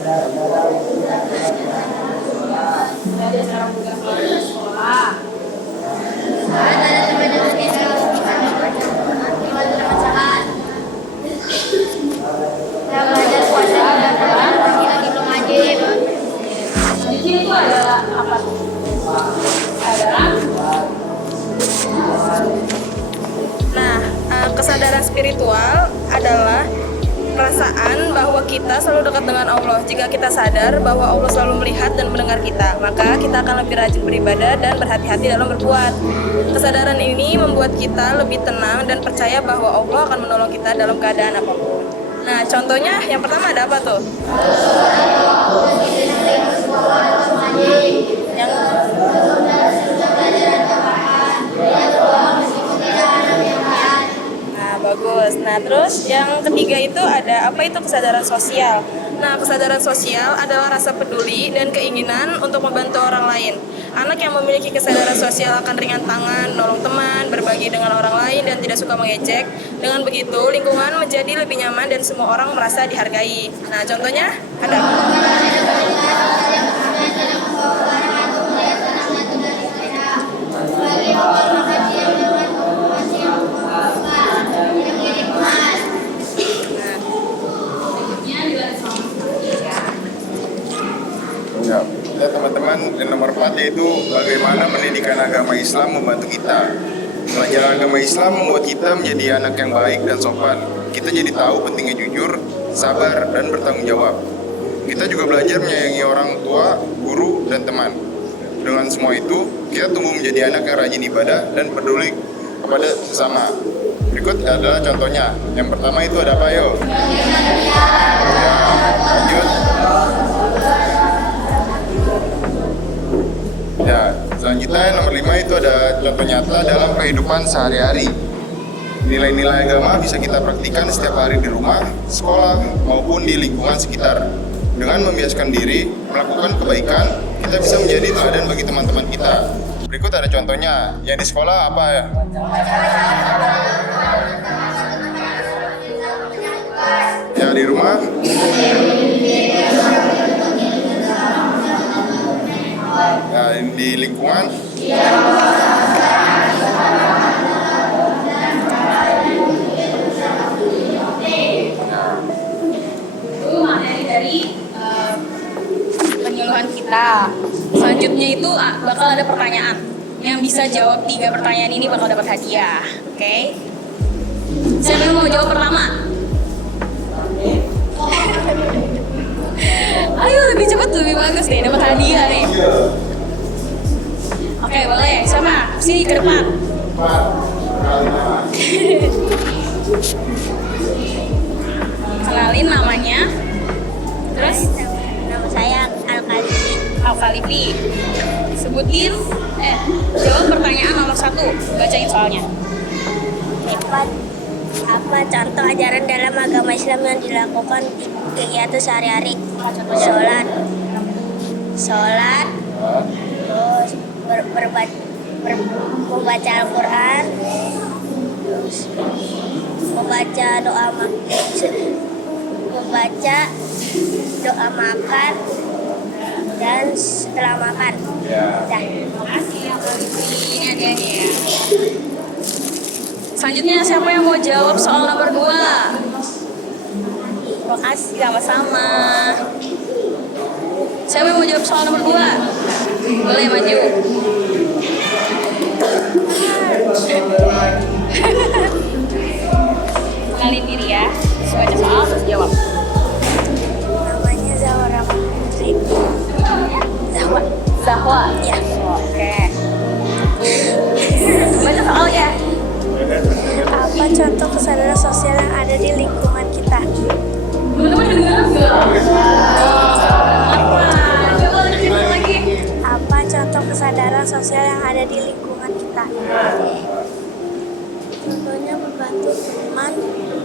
Belajar cara memegang keluarga di sekolah. Saya belajar puasa dan lagi belum wajib. Di sini itu adalah apa tuh? Adalah kesadaran spiritual adalah perasaan bahwa kita selalu dekat dengan Allah. Jika kita sadar bahwa Allah selalu melihat dan mendengar kita, maka kita akan lebih rajin beribadah dan berhati-hati dalam berbuat. Kesadaran ini membuat kita lebih tenang dan percaya bahwa Allah akan menolong kita dalam keadaan apapun. Nah, contohnya yang pertama ada apa tuh? Yang bagus. Nah, terus yang ketiga itu ada apa itu kesadaran sosial. Nah, kesadaran sosial adalah rasa peduli dan keinginan untuk membantu orang lain. Anak yang memiliki kesadaran sosial akan ringan tangan, nolong teman, berbagi dengan orang lain, dan tidak suka mengejek. Dengan begitu, lingkungan menjadi lebih nyaman dan semua orang merasa dihargai. Nah, contohnya ada apa? Ya teman-teman, yang nomor 4 yaitu bagaimana pendidikan agama Islam membantu kita. Pelajaran agama Islam membuat kita menjadi anak yang baik dan sopan. Kita jadi tahu pentingnya jujur, sabar, dan bertanggung jawab. Kita juga belajar menyayangi orang tua, guru, dan teman. Dengan semua itu, kita tumbuh menjadi anak yang rajin ibadah dan peduli kepada sesama. Berikut adalah contohnya. Yang pertama itu ada apa, yo? Ya, lanjut. Ya, selanjutnya nomor 5 itu ada contoh nyata dalam kehidupan sehari-hari. Nilai-nilai agama bisa kita praktikkan setiap hari di rumah, sekolah, maupun di lingkungan sekitar. Dengan membiasakan diri, melakukan kebaikan, kita bisa menjadi teladan bagi teman-teman kita. Berikut ada contohnya, yang di sekolah apa ya? Ya, di rumah. Ya, di lingkungan. itu materi dari penyuluhan kita. Selanjutnya itu bakal ada pertanyaan. Yang bisa jawab 3 pertanyaan ini bakal dapat hadiah. Oke? Siapa yang mau jawab pertama? Ayo lebih cepat lebih bagus deh, dapat hadiah nih. Oke, boleh. Siapa? Sini ke depan. Kenalin namanya. Terus Nama saya Al-Khalifi. Al-Khalifi. Sebutin jawab pertanyaan nomor 1. Bacain soalnya. Apa contoh ajaran dalam agama Islam yang dilakukan di kegiatan sehari-hari? Sholat, terus membaca Al-Quran, terus membaca doa makan, dan setelah makan. Dah. Terima kasih Al-Khalifi. Ini hadiahnya ya. Selanjutnya siapa yang mau jawab soal nomor 2? Terima kasih, sama-sama. Siapa yang mau jawab soal nomor 2? Boleh maju. Kenalin diri ya. Baca soal terus jawab. Namanya Zahra Putri. Zahwa. Ya. Oke. Baca soal ya. Apa contoh kesadaran sosial yang ada di lingkungan kita? Teman-teman dengar nggak? Apa? Coba lanjutin lagi. Apa contoh kesadaran sosial yang ada di lingkungan kita? Contohnya membantu teman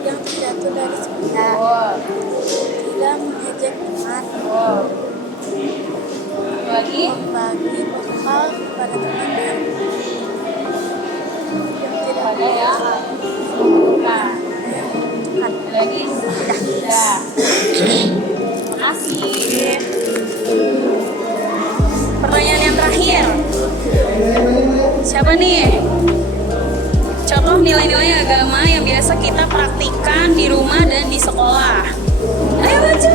yang terjatuh dari sepeda, tidak mengejek teman, Lagi. membagi bekal kepada teman yang tidak Ada ya. Nah, membutuhkan. lagi. Sudah. Terima kasih. Pertanyaan yang terakhir. Siapa nih? Contoh nilai-nilai agama yang biasa kita praktikkan di rumah dan di sekolah. Ayo maju.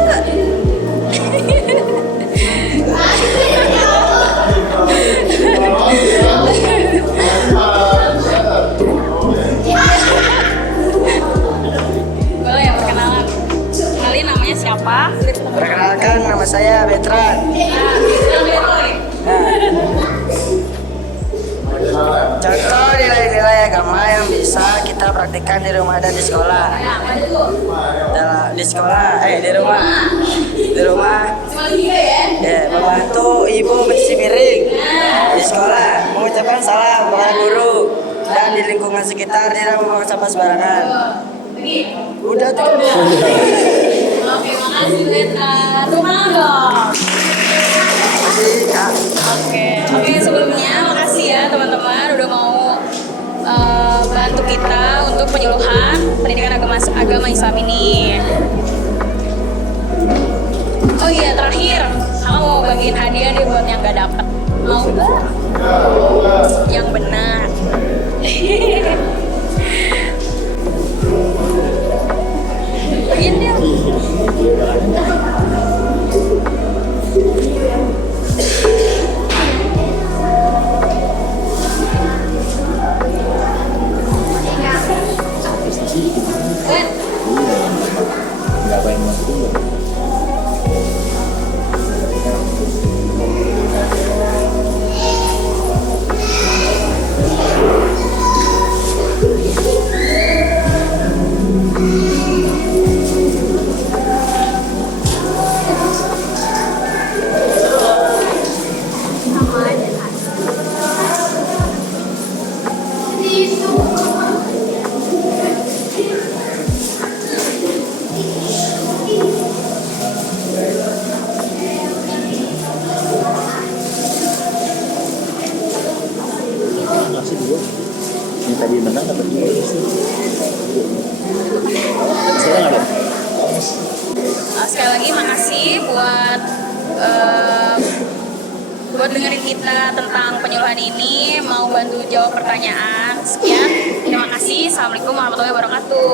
Boleh ya perkenalan. Kenalin namanya siapa? Perkenalkan, nama saya Betran. Contoh nilai-nilai agama yang bisa kita praktikkan di rumah dan di sekolah. Di rumah, membantu ibu mencuci piring. Di sekolah, mengucapkan salam kepada guru. Dan di lingkungan sekitar tidak membuang sampah sembarangan. Udah tuh. Oke, makasih Beta. Tepuk tangan dong. Makasih, Kak. Oke, sebelumnya makasih ya teman-teman udah mau bantu kita untuk penyuluhan pendidikan agama Islam ini. Oh iya, terakhir, aku mau bagiin hadiah deh buat yang gak dapet. Mau gak? Yang benar. Bagiin dia. Yang tadi menang dapat 2. Sekarang ada. Sekali lagi makasih buat dengerin kita tentang penyuluhan ini, mau bantu jawab pertanyaan. Sekian, terima kasih. Assalamualaikum warahmatullahi wabarakatuh.